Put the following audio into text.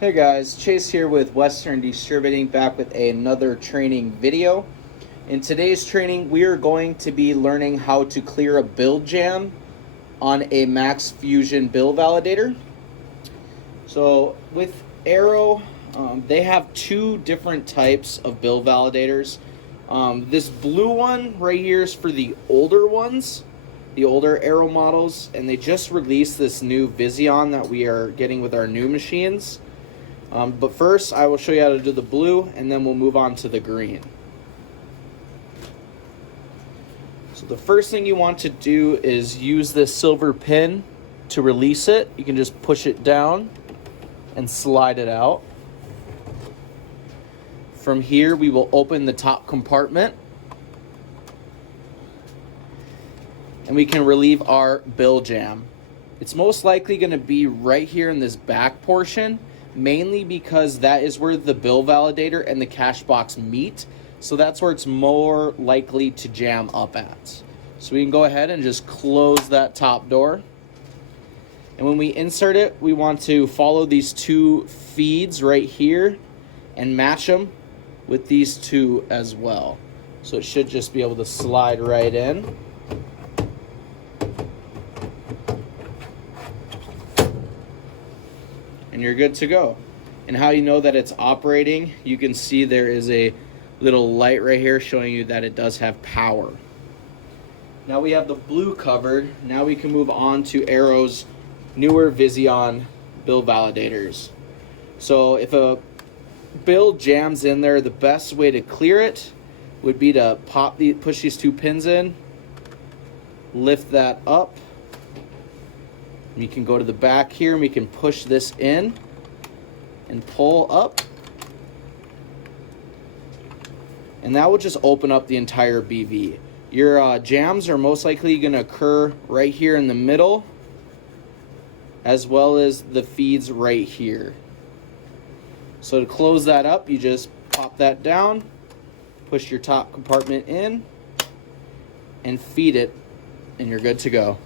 Hey guys, Chase here with Western Distributing, back with another training video. In today's training, we are going to be learning how to clear a build jam on a Max Fusion build validator. So with Arrow, they have two different types of build validators. This blue one right here is for the older ones, the older Arrow models, and they just released this new Vision that we are getting with our new machines. But first, I will show you how to do the blue, and then we'll move on to the green. So the first thing you want to do is use this silver pin to release it. You can just push it down and slide it out. From here, we will open the top compartment, and we can relieve our build jam. It's most likely going to be right here in this back portion, mainly because that is where the bill validator and the cash box meet. So that's where it's more likely to jam up at. So we can go ahead and just close that top door. And when we insert it, we want to follow these two feeds right here and match them with these two as well. So it should just be able to slide right in. And you're good to go. And how you know that it's operating, you can see there is a little light right here showing you that it does have power. Now we have the blue covered. Now we can move on to Arrow's newer Vision build validators. So if a build jams in there, the best way to clear it would be to push these two pins in, lift that up. We can go to the back here and we can push this in and pull up. And that will just open up the entire BV. Your jams are most likely going to occur right here in the middle, as well as the feeds right here. So to close that up, you just pop that down, push your top compartment in, and feed it, and you're good to go.